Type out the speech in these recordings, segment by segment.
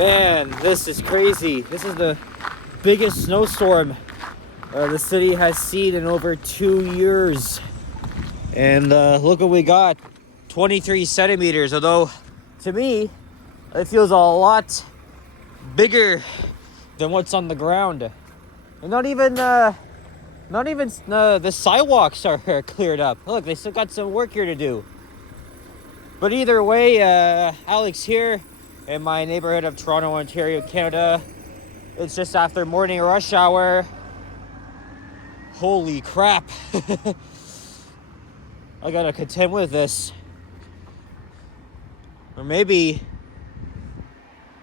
Man, this is crazy. This is the biggest snowstorm the city has seen in over 2 years. And look what we got. 23 centimeters. Although, to me, it feels a lot bigger than what's on the ground. And not even the sidewalks are cleared up. Look, they still got some work here to do. But either way, Alex here in my neighborhood of Toronto, Ontario, Canada. It's just after morning rush hour. Holy crap. I gotta contend with this. Or maybe...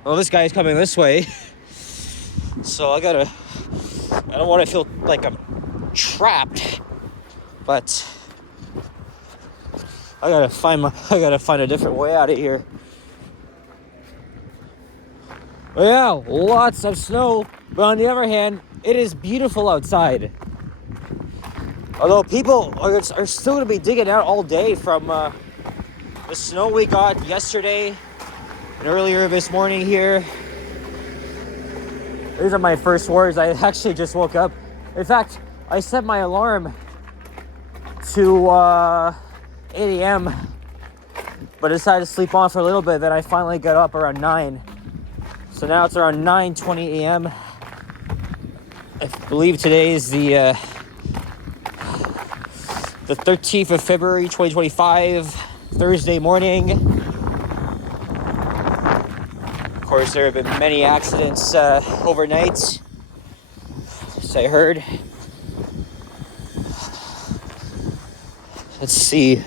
Well, this guy's coming this way. So I don't want to feel like I'm trapped. But... I gotta find a different way out of here. But yeah, lots of snow. But on the other hand, it is beautiful outside. Although people are still gonna be digging out all day from the snow we got yesterday and earlier this morning here. These are my first words. I actually just woke up. In fact, I set my alarm to 8 a.m. but I decided to sleep on for a little bit. Then I finally got up around 9. So now it's around 9:20 a.m. I believe today is the 13th of February 2025, Thursday morning. Of course, there have been many accidents overnight, as I heard. Let's see.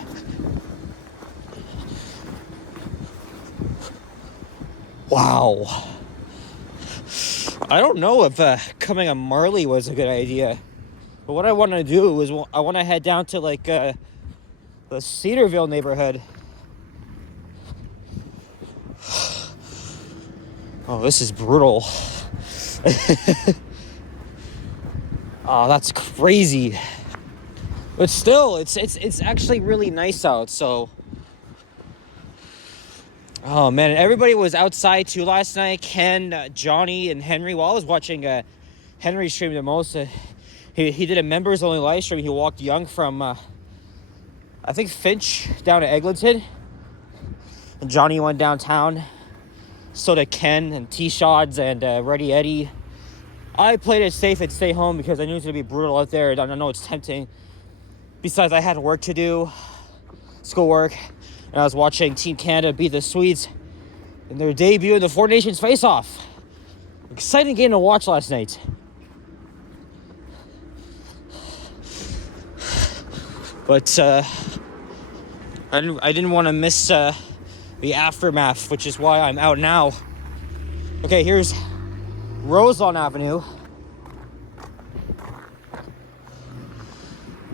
Wow. I don't know if coming on Marley was a good idea. But what I want to do is I want to head down to like the Cedarville neighborhood. Oh, this is brutal. Oh, that's crazy. But still, it's actually really nice out, so. Oh man, everybody was outside too last night. Ken, Johnny, and Henry. Well, I was watching Henry stream the most. He did a members only live stream. He walked Young from I think Finch down to Eglinton. And Johnny went downtown. So did Ken and T-Shods and Ready Eddie. I played it safe and stay home because I knew it was going to be brutal out there. I know it's tempting. Besides, I had work to do, schoolwork. And I was watching Team Canada beat the Swedes in their debut in the Four Nations face-off. Exciting game to watch last night. But I didn't want to miss the aftermath, which is why I'm out now. Okay, here's Roselawn Avenue.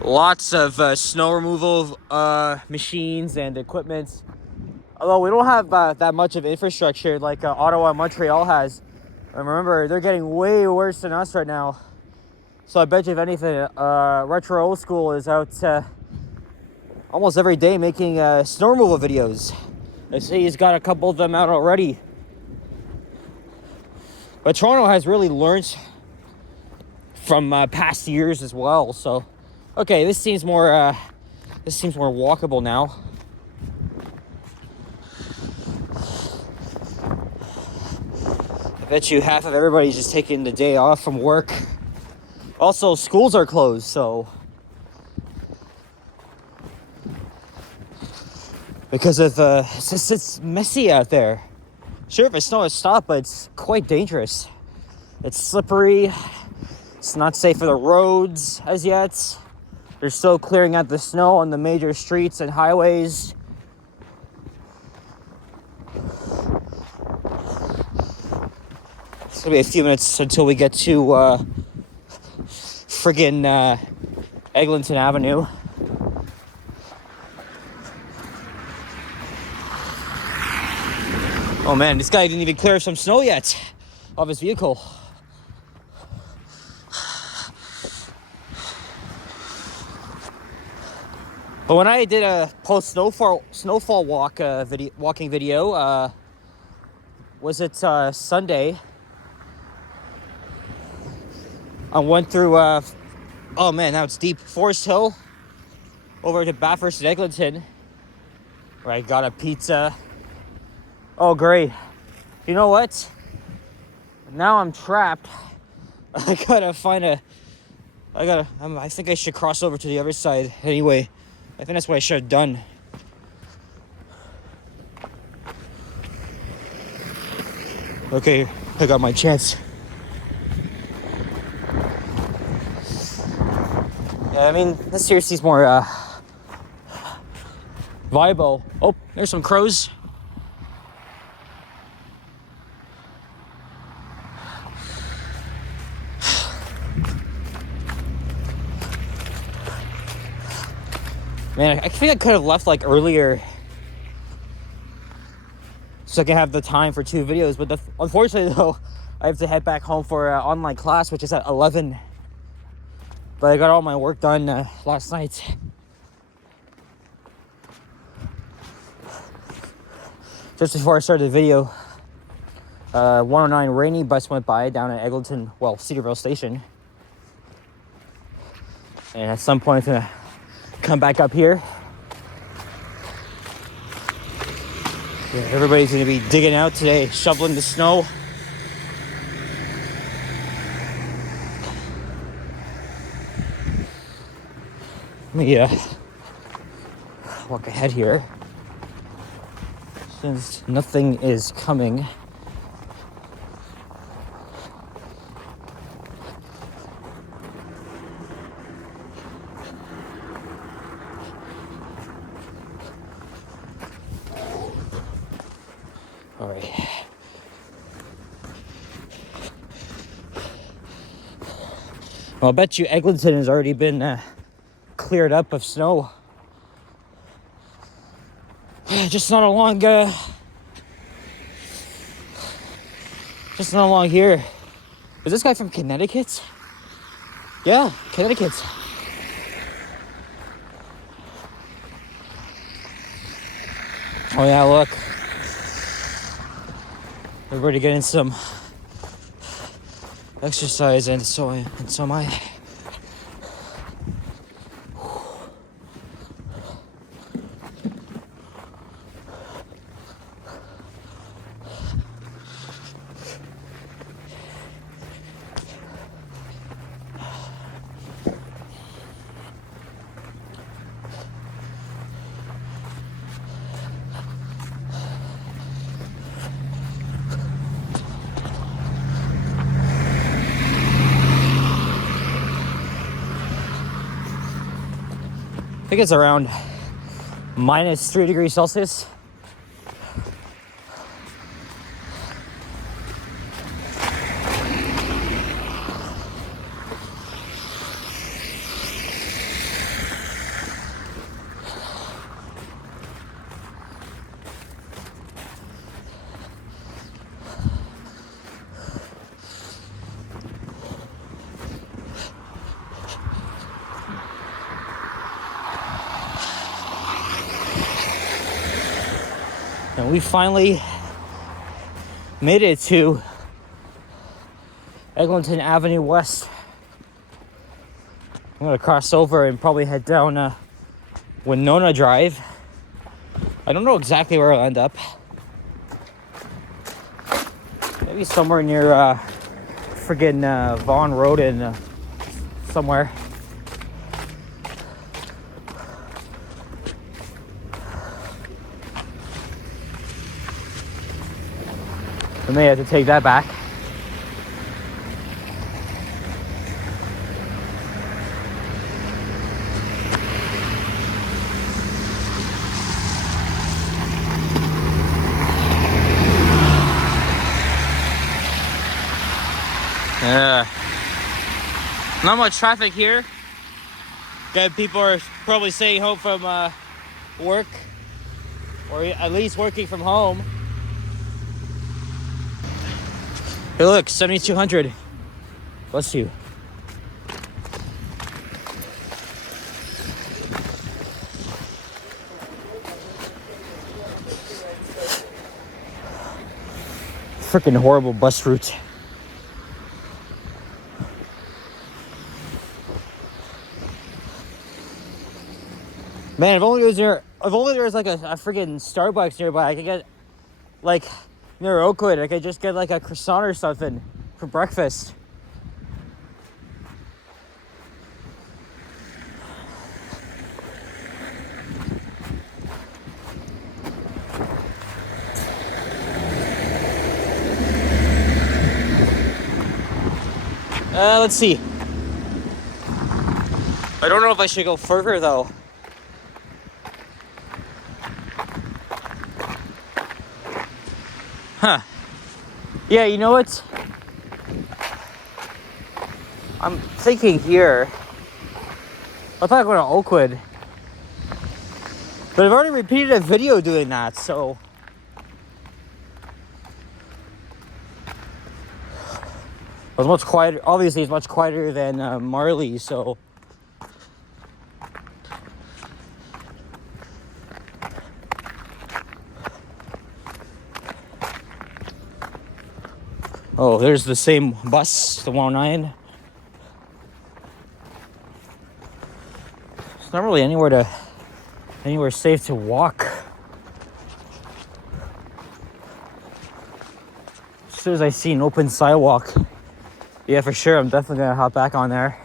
Lots of snow removal machines and equipment. Although we don't have that much of infrastructure like Ottawa and Montreal has. And remember, they're getting way worse than us right now. So I bet you, if anything, Retro Old School is out almost every day making snow removal videos. I see he's got a couple of them out already. But Toronto has really learned from past years as well. So, okay, this seems more walkable now. I bet you half of everybody's just taking the day off from work. Also, schools are closed, so because of it's messy out there. Sure, if the snow has stopped, but it's quite dangerous. It's slippery. It's not safe for the roads as yet. They're still clearing out the snow on the major streets and highways. It's gonna be a few minutes until we get to friggin' Eglinton Avenue. Oh man, this guy didn't even clear some snow yet off his vehicle. But when I did a post snowfall walking video, was it Sunday. I went through, oh man, now it's deep, Forest Hill, over to Bathurst and Eglinton, where I got a pizza. Oh, great. You know what? Now I'm trapped. I gotta find I think I should cross over to the other side anyway. I think that's what I should have done. Okay, I got my chance. Yeah, I mean, this seriously is more viable. Oh, there's some crows. Man, I think I could have left like earlier so I can have the time for 2 videos. But unfortunately, though, I have to head back home for online class, which is at 11. But I got all my work done last night. Just before I started the video, 109 rainy bus went by down at Eglinton, well, Cedarville Station. And at some point, it's gonna come back up here. Yeah, everybody's gonna be digging out today, shoveling the snow. Let me walk ahead here, since nothing is coming. All right. Well, I bet you Eglinton has already been cleared up of snow. Just not along here. Is this guy from Connecticut? Yeah, Connecticut. Oh yeah, look. Everybody getting some exercise, and so am I. I think it's around -3 degrees Celsius. And we finally made it to Eglinton Avenue West. I'm gonna cross over and probably head down Winona Drive. I don't know exactly where I'll end up. Maybe somewhere near friggin' Vaughan Road and somewhere. I may have to take that back. Not much traffic here. Good people are probably staying home from work, or at least working from home. Hey look, 7,200. Bless you. freaking horrible bus route. Man, if only there was like a freaking Starbucks nearby, I could get like near Oakwood, I could just get like a croissant or something for breakfast. Let's see. I don't know if I should go further though. Huh. Yeah, you know what? I'm thinking here. I thought I was going to Oakwood. But I've already repeated a video doing that, so. It was much quieter. Obviously, it's much quieter than Marley, so. Oh, there's the same bus, the 109. It's not really anywhere safe to walk. As soon as I see an open sidewalk, yeah, for sure, I'm definitely gonna hop back on there.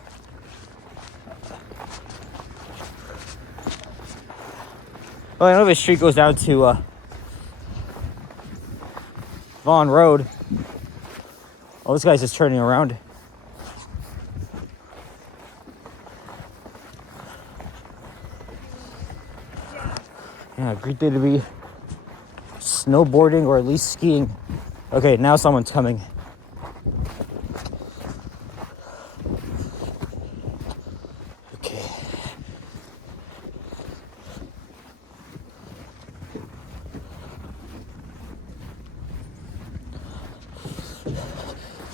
Well, I know this street goes down to Vaughan Road. Oh, this guy's just turning around. Yeah, great day to be snowboarding or at least skiing. Okay, now someone's coming. Okay.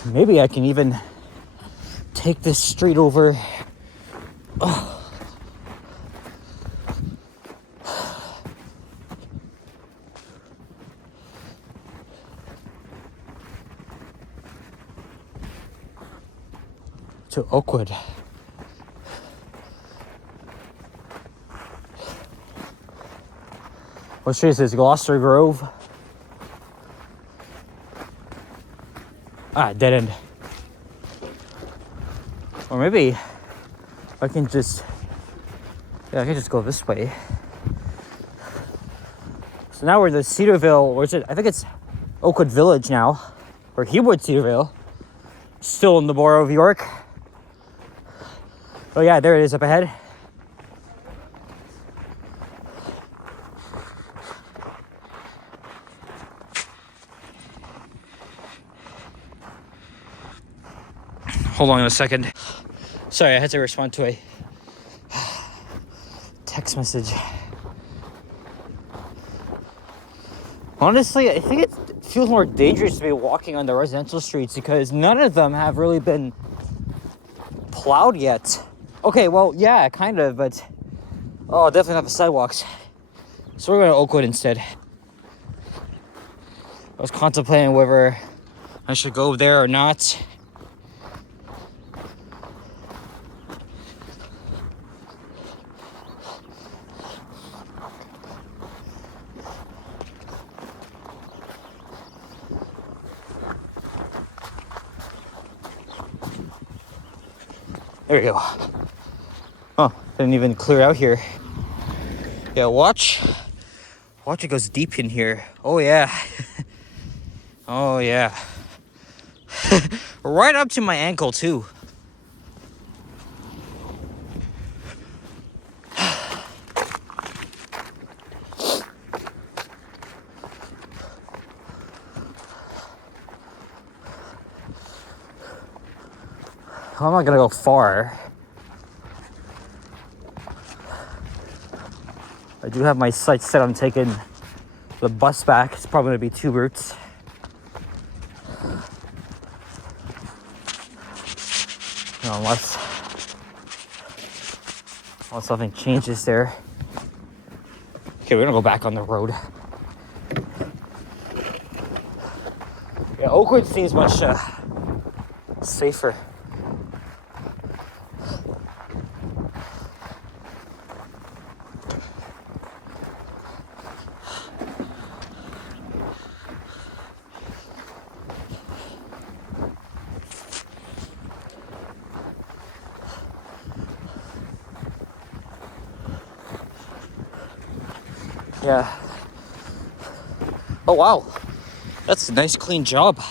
Maybe I can even take this street over. Oh. To Oakwood. What street is this? Gloucester Grove? Ah, dead end. Or maybe I can just, yeah, I can just go this way. So now we're in the Cedarville, or is it? I think it's Oakwood Village now, or Hewood Cedarville. Still in the borough of York. Oh yeah, there it is up ahead. Hold on a second. Sorry, I had to respond to a text message. Honestly, I think it feels more dangerous to be walking on the residential streets because none of them have really been plowed yet. Okay, well, yeah, kind of, but oh, definitely not the sidewalks. So we're going to Oakwood instead. I was contemplating whether I should go there or not. There you go. Oh, didn't even clear out here. Yeah, watch it goes deep in here. Oh yeah. Oh yeah. Right up to my ankle too. I'm not gonna go far. I do have my sights set on taking the bus back. It's probably gonna be 2 routes. Unless something changes there. Okay, we're gonna go back on the road. Yeah, Oakwood seems much safer. Yeah. Oh wow, that's a nice clean job.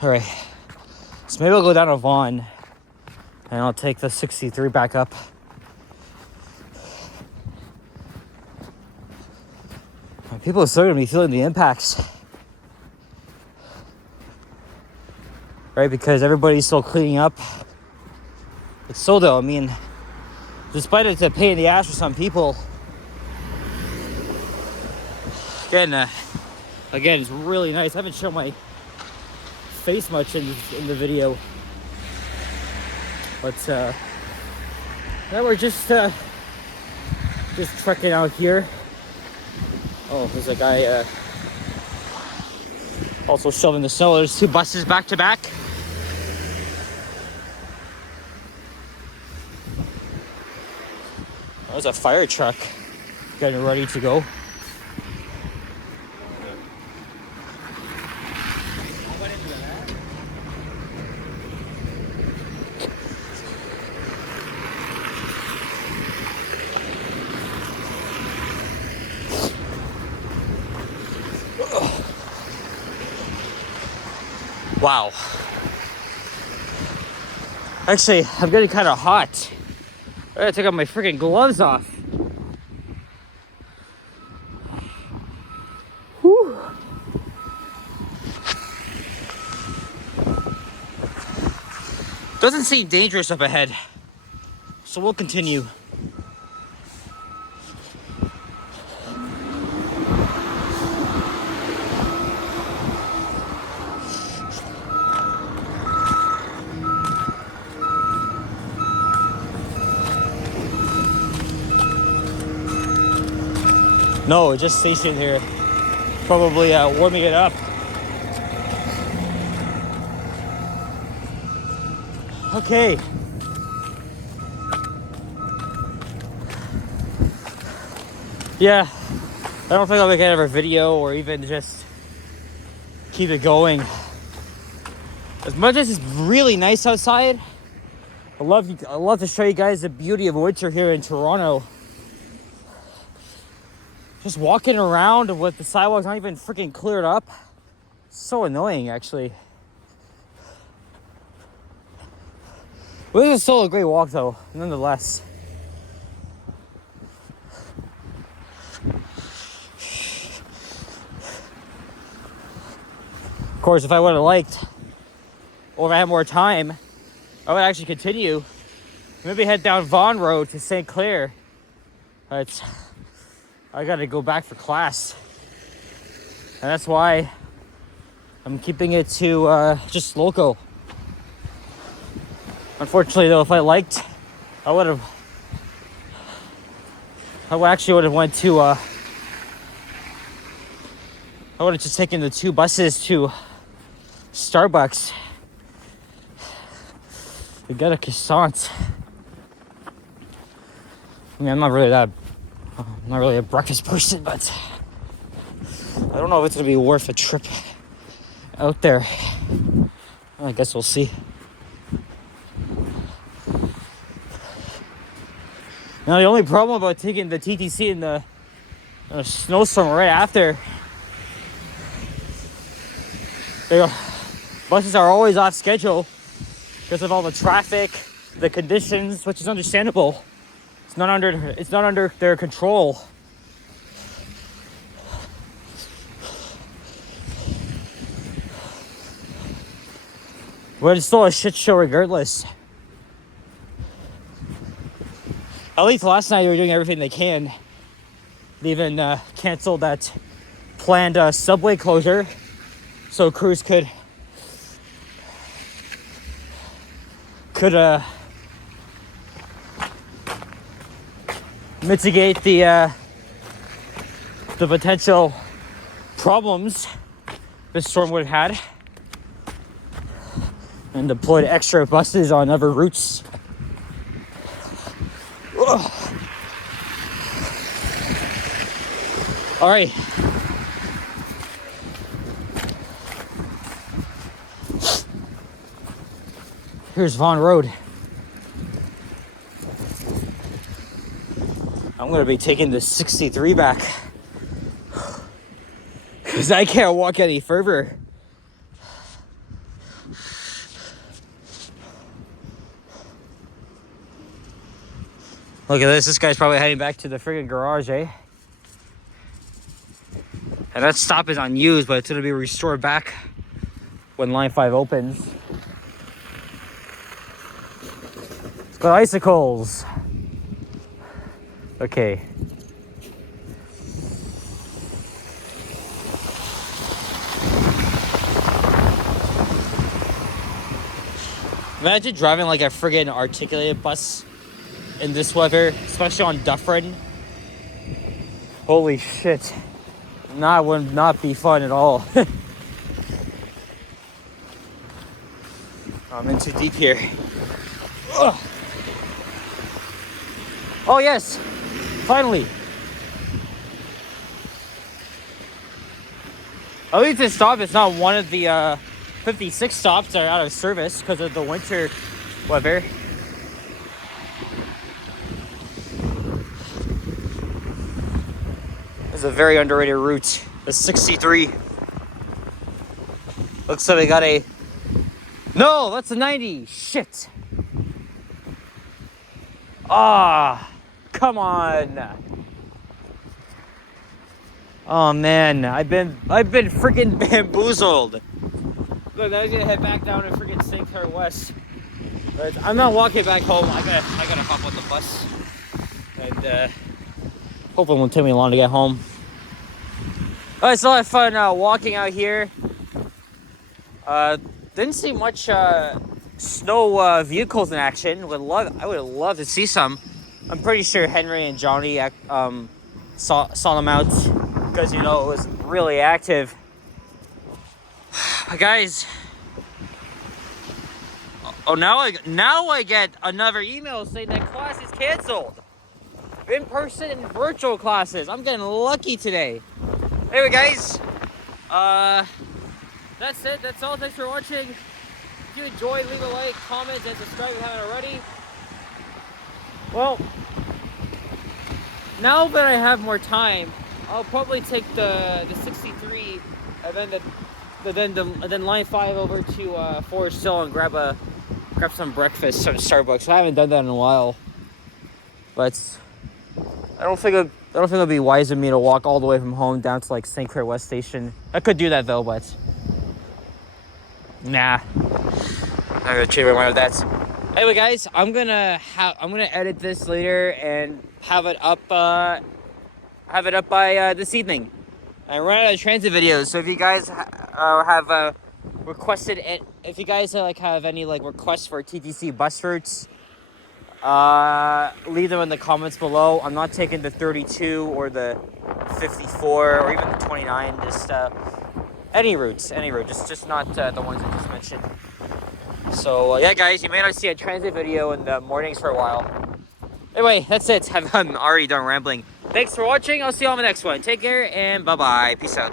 All right, so maybe I'll go down to Vaughan and I'll take the 63 back up. People are still gonna be feeling the impacts, right? Because everybody's still cleaning up. It's still though, I mean, despite it's a pain in the ass for some people, again, it's really nice. I haven't shown my face much in the video, but now we're just trekking out here. Oh, there's a guy also shoveling the snow. There's 2 buses back to back. There's a fire truck getting ready to go. Wow. Actually, I'm getting kind of hot. I gotta take out my freaking gloves off. Whew. Doesn't seem dangerous up ahead, so we'll continue. No, just stationed here. Probably warming it up. Okay. Yeah, I don't think I'll make another video or even just keep it going. As much as it's really nice outside, I love to show you guys the beauty of winter here in Toronto. Just walking around with the sidewalks not even freaking cleared up. So annoying, actually. Well, this is still a great walk, though, nonetheless. Of course, if I would have liked, or if I had more time, I would actually continue. Maybe head down Vaughan Road to St. Clair. But I gotta go back for class. And that's why I'm keeping it to just local. Unfortunately, though, if I liked, I would have went to I would have just taken the 2 buses to Starbucks. We got a croissant. I mean, I'm not really a breakfast person, but I don't know if it's gonna be worth a trip out there. I guess we'll see. Now, the only problem about taking the TTC in the snowstorm right after, buses are always off schedule because of all the traffic, the conditions, which is understandable. It's not under their control. But it's still a shit show regardless. At least last night they were doing everything they can. They even canceled that planned subway closure so crews could mitigate the potential problems the storm would have had, and deployed extra buses on other routes. Ugh. All right. Here's Vaughan Road. I'm gonna be taking the 63 back because I can't walk any further. Look at this. This guy's probably heading back to the friggin' garage, eh? And that stop is unused, but it's gonna be restored back when Line 5 opens. It's got icicles. Okay. Imagine driving like a friggin' articulated bus in this weather, especially on Dufferin. Holy shit. That would not be fun at all. I'm in too deep here. Ugh. Oh yes, finally. At least this stop is not one of the 56 stops that are out of service because of the winter weather. It's a very underrated route, the 63. Looks like we got a... No, that's a 90. Shit. Ah, come on. Oh man, I've been freaking bamboozled. Look, I was gonna head back down and freaking St. Clair West. But I'm not walking back home. I gotta hop on the bus. And hopefully it won't take me long to get home. Oh, it's a lot of fun walking out here. Didn't see much snow vehicles in action. I would love to see some. I'm pretty sure Henry and Johnny saw them out because it was really active. But guys, now I get another email saying that class is canceled. In-person and virtual classes. I'm getting lucky today. Anyway, guys, that's it. That's all. Thanks for watching. If you enjoyed, leave a like, comment, and subscribe if you haven't already. Well, now that I have more time, I'll probably take the 63 and then Line 5 over to Forest Hill and grab some breakfast from Starbucks. I haven't done that in a while, but I don't think it'll be wise of me to walk all the way from home down to like St. Clair West Station. I could do that though, but nah, I'm gonna change my mind with that. Anyway, guys, I'm gonna edit this later and have it up by this evening. I ran out of transit videos, so if you guys have requested it, if you guys have any requests for TTC bus routes, leave them in the comments below. I'm not taking the 32 or the 54 or even the 29. Just any route, just not the ones I just mentioned. So yeah, guys, you may not see a transit video in the mornings for a while. Anyway, that's it. I'm already done rambling. Thanks for watching. I'll see you on the next one. Take care and bye-bye. Peace out.